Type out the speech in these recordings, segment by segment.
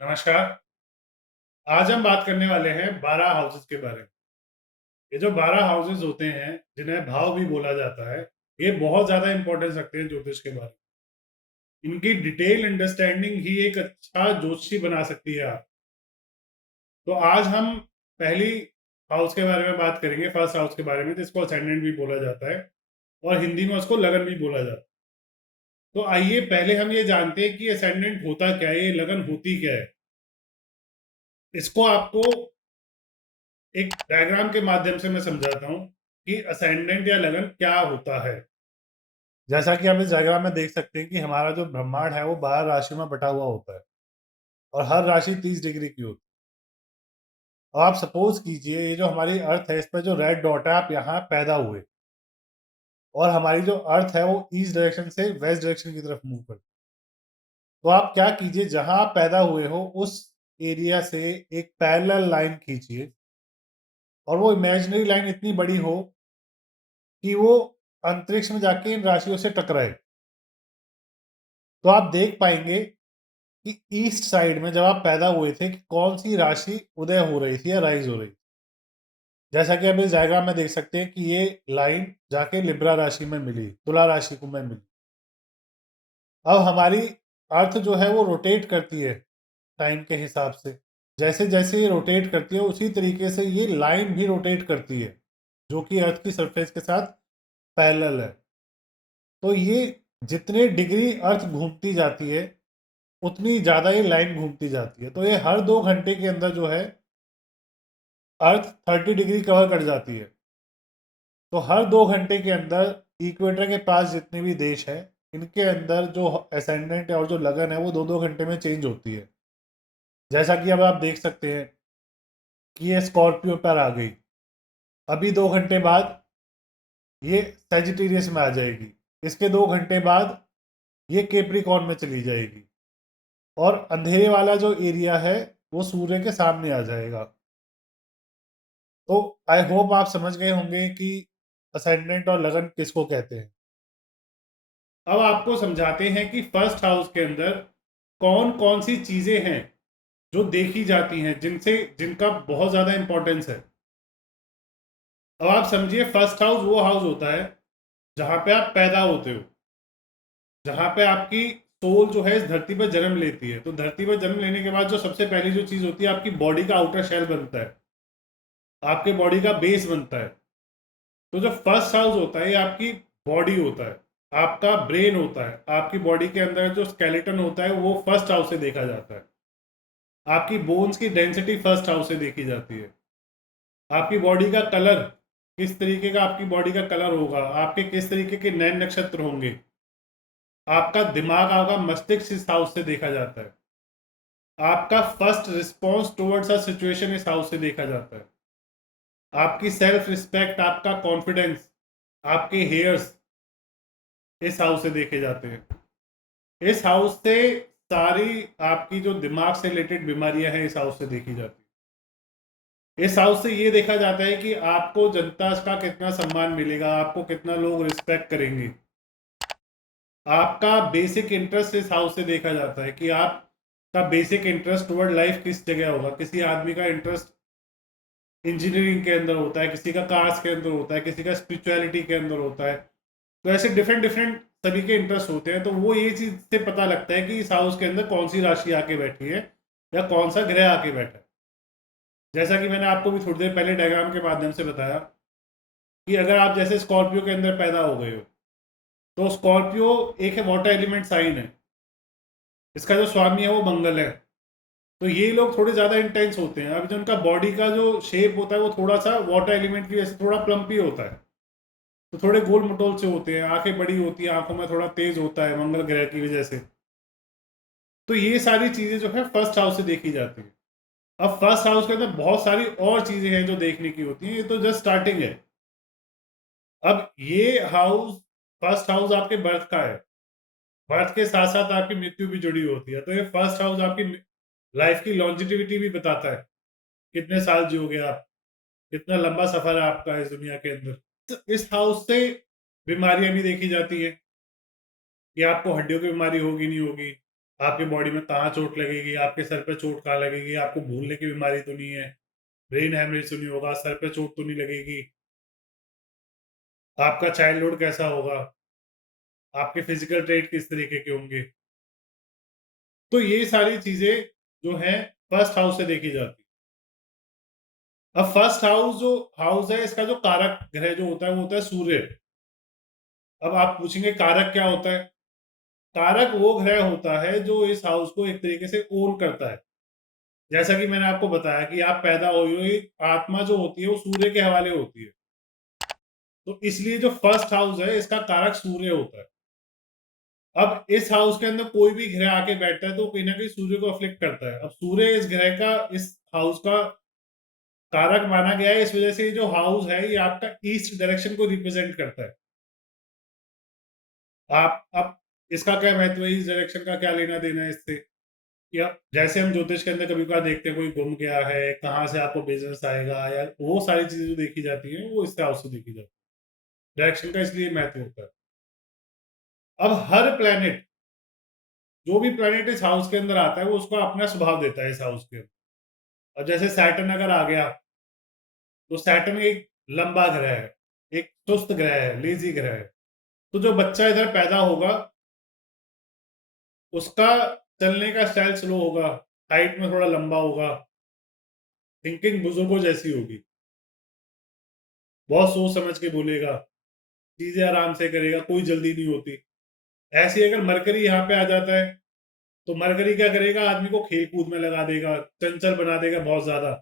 नमस्कार। आज हम बात करने वाले हैं 12 हाउसेस के बारे में। ये जो 12 हाउसेस होते हैं, जिन्हें भाव भी बोला जाता है, ये बहुत ज़्यादा इम्पोर्टेंस रखते हैं ज्योतिष के बारे में। इनकी डिटेल अंडरस्टैंडिंग ही एक अच्छा ज्योतिषी बना सकती है आप। तो आज हम पहली हाउस के बारे में बात करेंगे, फर्स्ट हाउस के बारे में, जिसको असेंडेंट भी बोला जाता है और हिंदी में उसको लगन भी बोला जाता है। तो आइए पहले हम ये जानते हैं कि असेंडेंट होता क्या है, ये लगन होती क्या है। इसको आपको एक डायग्राम के माध्यम से मैं समझाता हूँ कि असेंडेंट या लगन क्या होता है। जैसा कि आप इस डायग्राम में देख सकते हैं कि हमारा जो ब्रह्मांड है वो 12 राशियों में बटा हुआ होता है और हर राशि 30 डिग्री की होती है। अब आप सपोज कीजिए ये जो हमारी अर्थ है, इस पर जो रेड डॉट है, आप यहाँ पैदा हुए और हमारी जो अर्थ है वो ईस्ट डायरेक्शन से वेस्ट डायरेक्शन की तरफ मूव करती है। तो आप क्या कीजिए, जहां आप पैदा हुए हो उस एरिया से एक पैरेलल लाइन खींचिए और वो इमेजिनरी लाइन इतनी बड़ी हो कि वो अंतरिक्ष में जाके इन राशियों से टकराए। तो आप देख पाएंगे कि ईस्ट साइड में जब आप पैदा हुए थे कि कौन सी राशि उदय हो रही थी या राइज हो रही थी। जैसा कि आप इस डायग्राम में देख सकते हैं कि ये लाइन जाके लिब्रा राशि में मिली, तुला राशि को में मिली। अब हमारी अर्थ जो है वो रोटेट करती है टाइम के हिसाब से। जैसे जैसे ये रोटेट करती है उसी तरीके से ये लाइन भी रोटेट करती है, जो कि अर्थ की सरफेस के साथ पैरेलल है। तो ये जितने डिग्री अर्थ घूमती जाती है उतनी ज़्यादा ये लाइन घूमती जाती है। तो ये हर 2 घंटे के अंदर जो है अर्थ 30 डिग्री कवर कर जाती है। तो हर 2 घंटे के अंदर इक्वेटर के पास जितने भी देश हैं, इनके अंदर जो असेंडेंट है और जो लगन है वो 2-2 घंटे में चेंज होती है। जैसा कि अब आप देख सकते हैं कि ये स्कॉर्पियो पर आ गई, अभी 2 घंटे बाद ये सेजिटेरियस में आ जाएगी, इसके 2 घंटे बाद ये केप्रिकॉर्न में चली जाएगी और अंधेरे वाला जो एरिया है वो सूर्य के सामने आ जाएगा। तो आई होप आप समझ गए होंगे कि असेंडेंट और लगन किसको कहते हैं। अब आपको समझाते हैं कि फर्स्ट हाउस के अंदर कौन कौन सी चीजें हैं जो देखी जाती हैं, जिनसे जिनका बहुत ज्यादा इंपॉर्टेंस है। अब आप समझिए, फर्स्ट हाउस वो हाउस होता है जहां पे आप पैदा होते हो, जहां पे आपकी सोल जो है इस धरती पर जन्म लेती है। तो धरती पर जन्म लेने के बाद जो सबसे पहली जो चीज होती है, आपकी बॉडी का आउटर शेल बनता है, आपके बॉडी का बेस बनता है। तो जो फर्स्ट हाउस होता है ये आपकी बॉडी होता है, आपका ब्रेन होता है, आपकी बॉडी के अंदर जो स्केलेटन होता है वो फर्स्ट हाउस से देखा जाता है। आपकी बोन्स की डेंसिटी फर्स्ट हाउस से देखी जाती है। आपकी बॉडी का कलर, किस तरीके का आपकी बॉडी का कलर होगा, आपके किस तरीके के नैन नक्षत्र होंगे, आपका दिमाग, आपका मस्तिष्क इस हाउस से देखा जाता है। आपका first response towards a situation इस हाउस से देखा जाता है। आपकी सेल्फ रिस्पेक्ट, आपका कॉन्फिडेंस, आपके हेयर्स इस हाउस से देखे जाते हैं। इस हाउस से सारी आपकी जो दिमाग से रिलेटेड बीमारियां हैं इस हाउस से देखी जाती है। इस हाउस से ये देखा जाता है कि आपको जनता का कितना सम्मान मिलेगा, आपको कितना लोग रिस्पेक्ट करेंगे। आपका बेसिक इंटरेस्ट इस हाउस से देखा जाता है कि आपका बेसिक इंटरेस्ट टुवर्ड लाइफ किस जगह होगा। किसी आदमी का इंटरेस्ट इंजीनियरिंग के अंदर होता है, किसी का कास्ट के अंदर होता है, किसी का स्पिरिचुअलिटी के अंदर होता है। तो ऐसे डिफरेंट डिफरेंट सभी के इंटरेस्ट होते हैं। तो वो ये चीज से पता लगता है कि इस हाउस के अंदर कौन सी राशि आके बैठी है या कौन सा ग्रह आके बैठा है। जैसा कि मैंने आपको भी थोड़ी देर पहले डायग्राम के माध्यम से बताया कि अगर आप जैसे स्कॉर्पियो के अंदर पैदा हो गए हो, तो स्कॉर्पियो एक है वाटर एलिमेंट साइन है, इसका जो स्वामी है वो मंगल है। तो ये लोग थोड़े ज्यादा इंटेंस होते हैं। अभी जो उनका बॉडी का जो शेप होता है वो थोड़ा सा वाटर एलिमेंट की वजह से थोड़ा प्लम्पी होता है। तो थोड़े गोल मटोल से होते हैं, आंखें बड़ी होती है, आंखों में थोड़ा तेज होता है मंगल ग्रह की वजह से। तो ये सारी चीजें जो है फर्स्ट हाउस से देखी जाती है। अब फर्स्ट हाउस के अंदर बहुत सारी और चीजें हैं जो देखने की होती हैं, ये तो जस्ट स्टार्टिंग है। अब ये हाउस, फर्स्ट हाउस आपके बर्थ का है, बर्थ के साथ साथ आपकी मृत्यु भी जुड़ी होती है। तो ये फर्स्ट हाउस आपकी लाइफ की लॉन्जिटिविटी भी बताता है, कितने साल जियोगे आप, कितना लंबा सफर है आपका इस दुनिया के अंदर। तो इस हाउस से बीमारियां भी देखी जाती है कि आपको हड्डियों की बीमारी होगी नहीं होगी, आपकी बॉडी में कहाँ चोट लगेगी, आपके सर पे चोट कहाँ लगेगी, आपको भूलने की बीमारी तो नहीं है, ब्रेन हैमरेज तो नहीं होगा, सर पे चोट तो नहीं लगेगी, आपका चाइल्डहुड कैसा होगा, आपके फिजिकल ट्रेट किस तरीके के होंगे। तो ये सारी चीजें जो है फर्स्ट हाउस से देखी जाती है। अब फर्स्ट हाउस जो हाउस है, इसका जो कारक ग्रह जो होता है वो होता है सूर्य। अब आप पूछेंगे कारक क्या होता है? कारक वो ग्रह होता है जो इस हाउस को एक तरीके से ओन करता है। जैसा कि मैंने आपको बताया कि आप पैदा हुई हुई आत्मा जो होती है वो सूर्य के हवाले होती है। तो इसलिए जो फर्स्ट हाउस है इसका कारक सूर्य होता है। अब इस हाउस के अंदर कोई भी ग्रह आके बैठता है तो कहीं ना कहीं सूर्य को अफ्लिक्ट करता है। अब सूर्य इस ग्रह का, इस हाउस का कारक माना गया है, इस वजह से ये जो हाउस है ये आपका ईस्ट डायरेक्शन को रिप्रेजेंट करता है। आप अब इसका क्या महत्व है, इस डायरेक्शन का क्या लेना देना है इससे? या जैसे हम ज्योतिष के अंदर कभी कभार देखते हैं कोई गुम गया है, कहाँ से आपको बिजनेस आएगा, या वो सारी चीजें जो देखी जाती हैं वो इस हाउस से देखी जाती है। डायरेक्शन का इसलिए महत्व होता है। अब हर प्लेनेट, जो भी प्लेनेट इस हाउस के अंदर आता है वो उसका अपना स्वभाव देता है इस हाउस के अंदर। अब जैसे सैटर्न अगर आ गया तो सैटर्न एक लंबा ग्रह है, एक सुस्त ग्रह है, लेजी ग्रह है। तो जो बच्चा इधर पैदा होगा उसका चलने का स्टाइल स्लो होगा, हाइट में थोड़ा लंबा होगा, थिंकिंग बुजुर्गों जैसी होगी, बहुत सोच समझ के बोलेगा, चीजें आराम से करेगा, कोई जल्दी नहीं होती। ऐसे ही अगर मरकरी यहाँ पे आ जाता है तो मरकरी क्या करेगा, आदमी को खेल कूद में लगा देगा, चंचल बना देगा बहुत ज्यादा।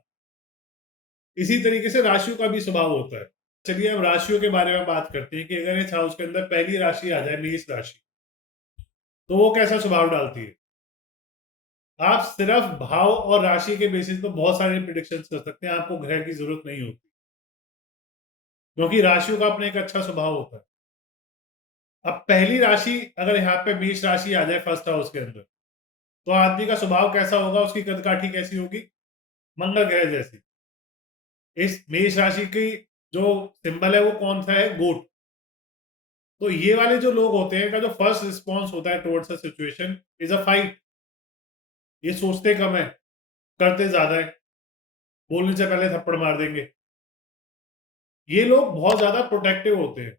इसी तरीके से राशियों का भी स्वभाव होता है। चलिए अब राशियों के बारे में बात करते हैं कि अगर इस हाउस के अंदर पहली राशि आ जाए मेष राशि, तो वो कैसा स्वभाव डालती है। आप सिर्फ भाव और राशि के बेसिस पर बहुत सारे प्रिडिक्शन कर सकते हैं, आपको ग्रह की जरूरत नहीं होती, क्योंकि राशियों का अपना एक अच्छा स्वभाव होता है। अब पहली राशि अगर यहाँ पे मेष राशि आ जाए फर्स्ट हाउस के अंदर, तो आदमी का स्वभाव कैसा होगा, उसकी कदकाठी कैसी होगी, मंगल ग्रह जैसी। इस मेष राशि की जो सिंबल है वो कौन सा है, गोट। तो ये वाले जो लोग होते हैं, का जो फर्स्ट रिस्पॉन्स होता है towards a situation is a fight. ये सोचते कम है, करते ज्यादा है, बोलने से पहले थप्पड़ मार देंगे। ये लोग बहुत ज्यादा प्रोटेक्टिव होते हैं,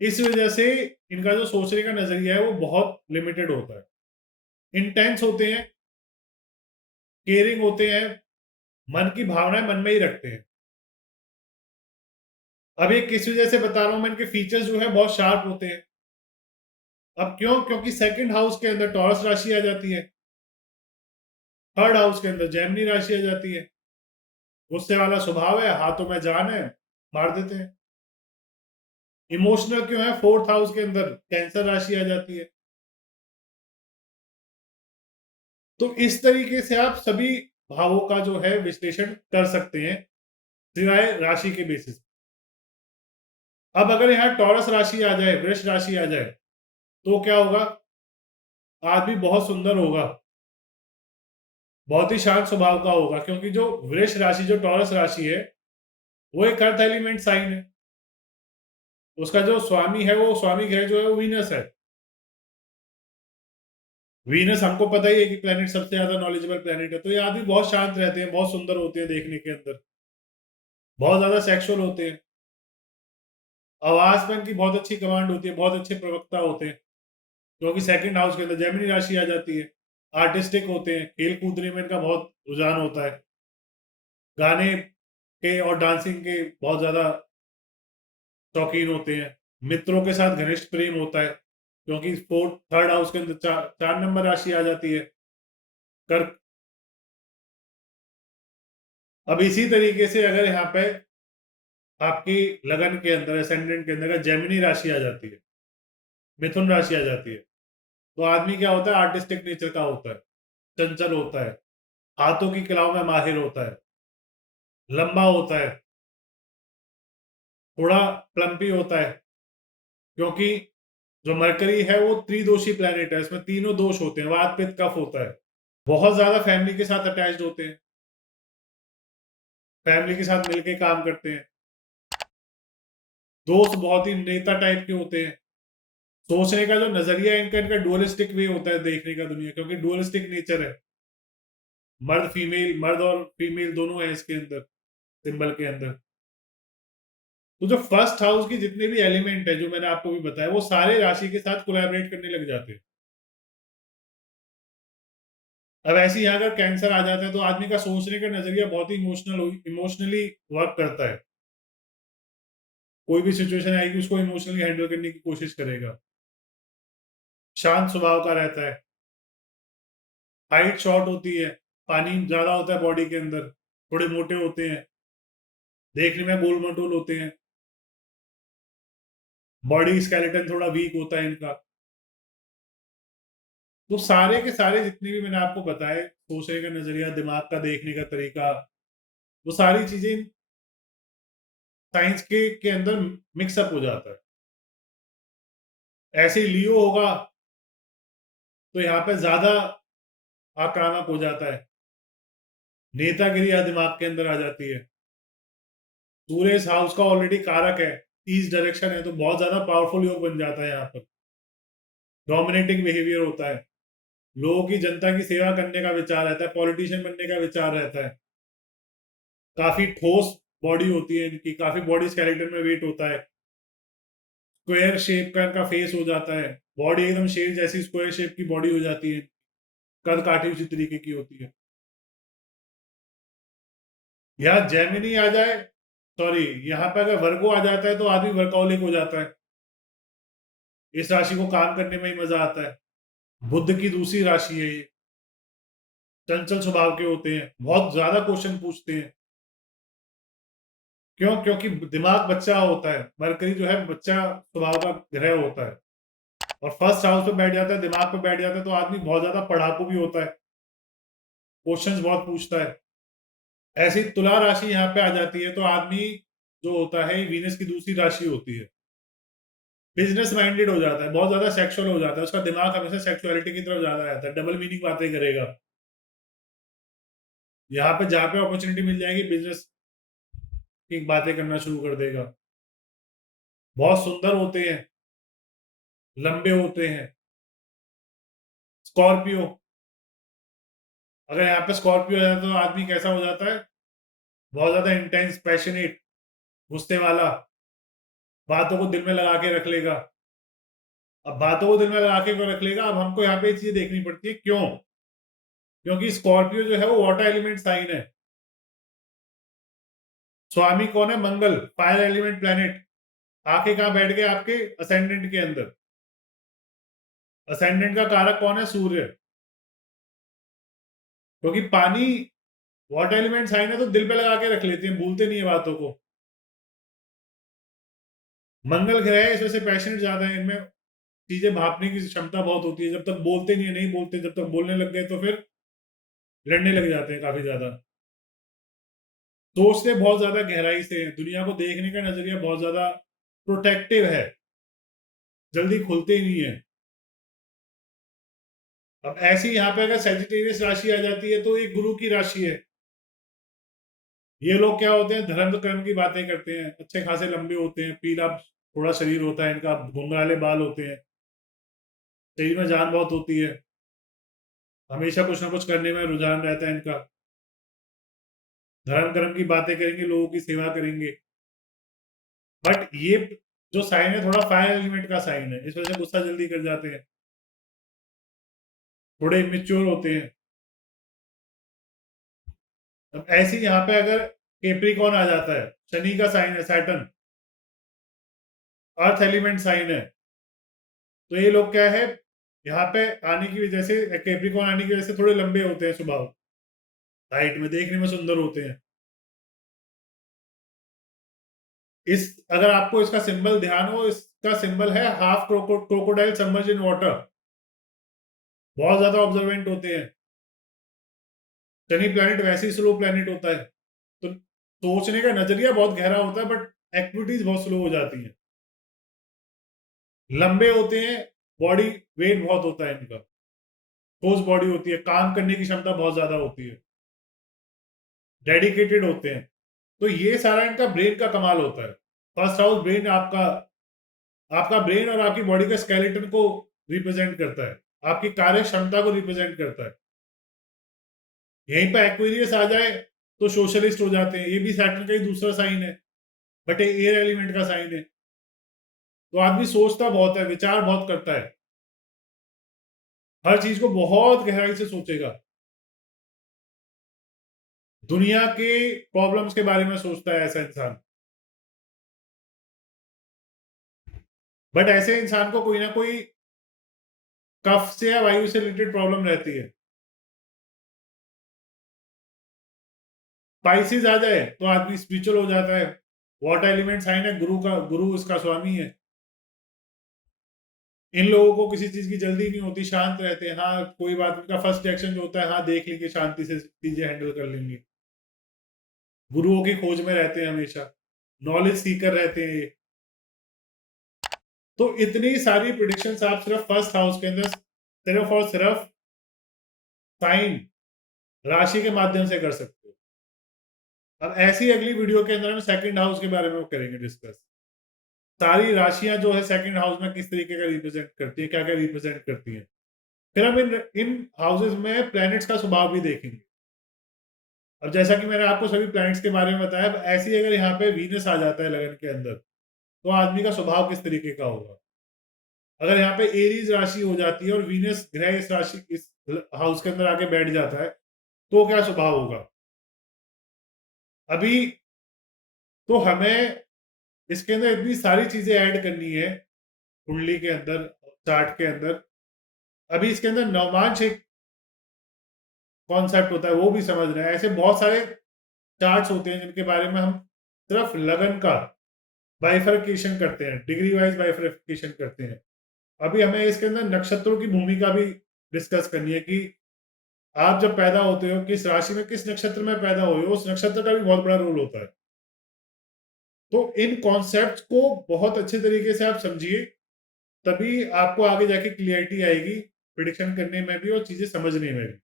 इस वजह से इनका जो सोचने का नजरिया है वो बहुत लिमिटेड होता है। इंटेंस होते हैं, केयरिंग होते हैं, मन की भावनाएं मन में ही रखते हैं। अब ये किस वजह से बता रहा हूं मैं, इनके फीचर्स जो है बहुत शार्प होते हैं। अब क्यों? क्योंकि सेकंड हाउस के अंदर टॉरस राशि आ जाती है, थर्ड हाउस के अंदर जेमिनी राशि आ जाती है। गुस्से वाला स्वभाव है, हाथों में जान है, मार देते हैं। इमोशनल क्यों है, फोर्थ हाउस के अंदर कैंसर राशि आ जाती है। तो इस तरीके से आप सभी भावों का जो है विश्लेषण कर सकते हैं, सिवाय राशि के बेसिस। अब अगर यहाँ टॉरस राशि आ जाए, वृष राशि आ जाए, तो क्या होगा, आदमी बहुत सुंदर होगा, बहुत ही शांत स्वभाव का होगा, क्योंकि जो वृष राशि, जो टॉरस राशि है, वो एक अर्थ एलिमेंट साइन है। उसका जो स्वामी है, वो स्वामी ग्रह जो है वो वीनस है। वीनस हमको पता ही है कि प्लेनेट सबसे ज्यादा नॉलेजेबल प्लेनेट है। तो ये आदमी बहुत शांत रहते हैं, बहुत सुंदर होते हैं देखने के अंदर, बहुत ज्यादा सेक्सुअल होते हैं, आवाज में इनकी बहुत अच्छी कमांड होती है, बहुत अच्छे प्रवक्ता होते हैं, क्योंकि सेकंड हाउस के अंदर जेमिनी राशि आ जाती है। आर्टिस्टिक होते हैं, खेल कूदने में इनका बहुत रुझान होता है, गाने के और डांसिंग के बहुत ज्यादा शौकीन होते हैं। मित्रों के साथ घनिष्ठ प्रेम होता है, क्योंकि फोर्थ थर्ड हाउस के अंदर 4 नंबर राशि आ जाती है, कर्क। अब इसी तरीके से अगर यहाँ पे आपकी लगन के अंदर, असेंडेंट के अंदर जेमिनी राशि आ जाती है, मिथुन राशि आ जाती है, तो आदमी क्या होता है, आर्टिस्टिक नेचर का होता है, चंचल होता है, हाथों की कलाओं में माहिर होता है, लंबा होता है, थोड़ा प्लम्पी होता है, क्योंकि जो मरकरी है वो त्रिदोषी प्लेनेट है, इसमें तीनों दोष होते हैं, वात पित्त कफ होता है। बहुत ज्यादा फैमिली के साथ अटैच्ड होते हैं, फैमिली के साथ मिलके काम करते हैं, दोस्त बहुत ही नेता टाइप के होते हैं, सोचने का जो नजरिया इनका इनका डुअलिस्टिक वे होता है देखने का दुनिया, क्योंकि डुअलिस्टिक नेचर है। मर्द और फीमेल दोनों है इसके अंदर, सिंबल के अंदर। तो जो फर्स्ट हाउस की जितने भी एलिमेंट है जो मैंने आपको भी बताया, वो सारे राशि के साथ कोलैबोरेट करने लग जाते हैं। अब ऐसे यहाँ अगर कैंसर आ जाता है तो आदमी का सोचने का नजरिया बहुत ही इमोशनली वर्क करता है। कोई भी सिचुएशन आएगी उसको इमोशनली हैंडल करने की कोशिश करेगा। शांत स्वभाव का रहता है। हाइट शॉर्ट होती है। पानी ज्यादा होता है बॉडी के अंदर। थोड़े मोटे होते हैं। देखने में गोल मटोल होते हैं। बॉडी स्केलेटन थोड़ा वीक होता है इनका। तो सारे के सारे जितने भी मैंने आपको बताए, सोचने का नजरिया, दिमाग का देखने का तरीका, वो सारी चीजें साइंस के अंदर मिक्सअप हो जाता है। ऐसे ही लियो होगा तो यहाँ पे ज्यादा आक्रामक हो जाता है। नेतागिरी या दिमाग के अंदर आ जाती है। सूर्य इस हाउस का ऑलरेडी कारक है, ईस्ट डायरेक्शन है, तो बहुत ज्यादा पावरफुल योग बन जाता है यहाँ पर। डोमिनेटिंग बिहेवियर होता है। लोगों की, जनता की सेवा करने का विचार रहता है। पॉलिटिशियन बनने का विचार रहता है। काफी ठोस बॉडी होती है इनकी, काफी बॉडी स्केलेटन में वेट होता है। स्क्वायर शेप का इनका फेस हो जाता है। बॉडी एकदम शेर जैसी स्क्वायर शेप की बॉडी हो जाती है। कद काठी उसी तरीके की होती है। यहाँ जेमिनी आ जाए, सॉरी, यहाँ पे अगर वर्गो आ जाता है तो आदमी वर्कहोलिक हो जाता है। इस राशि को काम करने में ही मजा आता है। बुध की दूसरी राशि है ये। चंचल स्वभाव के होते हैं, बहुत ज्यादा क्वेश्चन पूछते हैं। क्यों? क्योंकि दिमाग बच्चा होता है। मरकरी जो है बच्चा स्वभाव का ग्रह होता है, और फर्स्ट हाउस पे बैठ जाता है, दिमाग पे बैठ जाता है, तो आदमी बहुत ज्यादा पढ़ाकू भी होता है। क्वेश्चंस बहुत पूछता है। ऐसी तुला राशि यहाँ पे आ जाती है तो आदमी जो होता है, वीनस की दूसरी राशि होती है, बिजनेस माइंडेड हो जाता है, बहुत ज्यादा सेक्सुअल हो जाता है। उसका दिमाग हमेशा सेक्सुअलिटी की तरफ ज्यादा रहता है, डबल मीनिंग बातें करेगा। यहाँ पे जहाँ पे अपॉर्चुनिटी मिल जाएगी, बिजनेस की बातें करना शुरू कर देगा। बहुत सुंदर होते हैं, लंबे होते हैं। स्कॉर्पियो, अगर यहाँ पे स्कॉर्पियो है तो आदमी कैसा हो जाता है? बहुत ज्यादा इंटेंस, पैशनेट, गुस्से वाला, बातों को दिल में लगा के रख लेगा। अब बातों को दिल में लगा के क्यों रख लेगा? अब हमको यहाँ पे चीजें देखनी पड़ती है, क्यों? क्योंकि स्कॉर्पियो जो है वो वाटर एलिमेंट साइन है। स्वामी कौन है? मंगल, फायर एलिमेंट प्लैनेट। आके कहाँ बैठ गए? आपके असेंडेंट के अंदर। असेंडेंट का कारक कौन है? सूर्य। क्योंकि पानी वाटर एलिमेंट साइन है तो दिल पे लगा के रख लेते हैं, भूलते नहीं है बातों को। मंगल ग्रह है, इस वजह से पैशनेट ज्यादा है इनमें। चीजें भापने की क्षमता बहुत होती है। जब तक बोलते नहीं है, नहीं बोलते, जब तक बोलने लग गए तो फिर लड़ने लग जाते हैं काफी ज्यादा। सोचते बहुत ज्यादा गहराई से हैं, दुनिया को देखने का नजरिया बहुत ज्यादा प्रोटेक्टिव है, जल्दी खुलते ही नहीं है। अब ऐसी यहाँ पे अगर सेजिटेरियस राशि आ जाती है तो एक गुरु की राशि है। ये लोग क्या होते हैं? धर्म कर्म की बातें करते हैं, अच्छे खासे लंबे होते हैं, पीला थोड़ा शरीर होता है इनका, घुंघराले बाल होते हैं, शरीर में जान बहुत होती है, हमेशा कुछ ना कुछ करने में रुझान रहता है इनका। धर्म कर्म की बातें करेंगे, लोगों की सेवा करेंगे। बट ये जो साइन है थोड़ा फायर एलिमेंट का साइन है, इस वजह से गुस्सा जल्दी कर जाते हैं, थोड़े इमेच्योर होते हैं। अब ऐसे ही यहाँ पे अगर केप्रिकॉन आ जाता है, शनि का साइन है, सैटर्न अर्थ एलिमेंट साइन है, तो ये लोग क्या है, यहाँ पे आने की वजह से, कैप्रिकॉन आने की वजह से थोड़े लंबे होते हैं स्वभाव, हाइट में, देखने में सुंदर होते हैं। इस, अगर आपको इसका सिंबल ध्यान हो, इसका सिंबल है half crocodile submerge in water. बहुत ज्यादा ऑब्जर्वेंट होते हैं। शनि प्लैनेट वैसे ही स्लो प्लैनेट होता है, तो सोचने का नजरिया बहुत गहरा होता है, बट एक्टिविटीज बहुत स्लो हो जाती है। लंबे होते हैं, बॉडी वेट बहुत होता है इनका, ठोस बॉडी होती है, काम करने की क्षमता बहुत ज्यादा होती है, डेडिकेटेड होते हैं। तो ये सारा इनका ब्रेन का कमाल होता है। फर्स्ट हाउस ब्रेन आपका आपका ब्रेन और आपकी बॉडी का स्केलेटन को रिप्रेजेंट करता है, आपकी कार्य क्षमता को रिप्रेजेंट करता है। यहीं पर एक्वेरियस आ जाए तो सोशलिस्ट हो जाते हैं, ये भी सैटर्न का ही दूसरा साइन है, बट एयर एलिमेंट का साइन है। तो आदमी सोचता बहुत है, विचार बहुत करता है, हर चीज को बहुत गहराई से सोचेगा, दुनिया के प्रॉब्लम्स के बारे में सोचता है ऐसा इंसान। बट ऐसे इंसान को कोई ना कोई कफ से या वायु से रिलेटेड प्रॉब्लम रहती है। स्पाइसेस आ जाए तो आदमी स्पिरिचुअल हो जाता है। वाटर एलिमेंट साइन है, गुरु उसका स्वामी है। इन लोगों को किसी चीज की जल्दी नहीं होती, शांत रहते हैं। हाँ, कोई बात, उनका फर्स्ट एक्शन जो होता है, हाँ देख लेंगे, शांति से चीजें हैंडल कर लेंगे। गुरुओं की खोज में रहते हैं हमेशा, नॉलेज सीकर रहते हैं ये। तो इतनी सारी प्रिडिक्शंस आप सिर्फ फर्स्ट हाउस के अंदर सिर्फ और सिर्फ साइन, राशि के माध्यम से कर सकते हो। अब ऐसी अगली वीडियो के अंदर हम सेकंड हाउस के बारे में करेंगे डिस्कस। सारी राशियां जो है सेकंड हाउस में किस तरीके का रिप्रेजेंट करती है, क्या क्या रिप्रेजेंट करती है। फिर हम इन हाउसेज में प्लैनेट्स का स्वभाव भी देखेंगे। अब जैसा कि मैंने आपको सभी प्लैनेट्स के बारे में बताया, अब ऐसी अगर यहाँ पे वीनस आ जाता है लगन के अंदर, तो आदमी का स्वभाव किस तरीके का होगा। अगर यहाँ पे एरीज राशि हो जाती है और वीनस ग्रह इस राशि इस हाउस के अंदर आके बैठ जाता है, तो क्या स्वभाव होगा। अभी तो हमें इसके अंदर इतनी सारी चीजें ऐड करनी है कुंडली के अंदर, चार्ट के अंदर। अभी इसके अंदर नवमांश एक कॉन्सेप्ट होता है, वो भी समझ रहे हैं। ऐसे बहुत सारे चार्ट्स होते हैं जिनके बारे में हम सिर्फ लगन का बाइफर्केशन करते हैं, डिग्री वाइज बाइफर्केशन करते हैं। अभी हमें इसके अंदर नक्षत्रों की भूमिका भी डिस्कस करनी है कि आप जब पैदा होते हो, किस राशि में, किस नक्षत्र में पैदा हुए हो, उस नक्षत्र का भी बहुत बड़ा रोल होता है। तो इन कॉन्सेप्ट को बहुत अच्छे तरीके से आप समझिए, तभी आपको आगे जाके क्लियरिटी आएगी प्रिडिक्शन करने में भी और चीजें समझने में भी।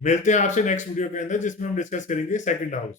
मिलते हैं आपसे नेक्स्ट वीडियो के अंदर, जिसमें हम डिस्कस करेंगे सेकंड हाउस।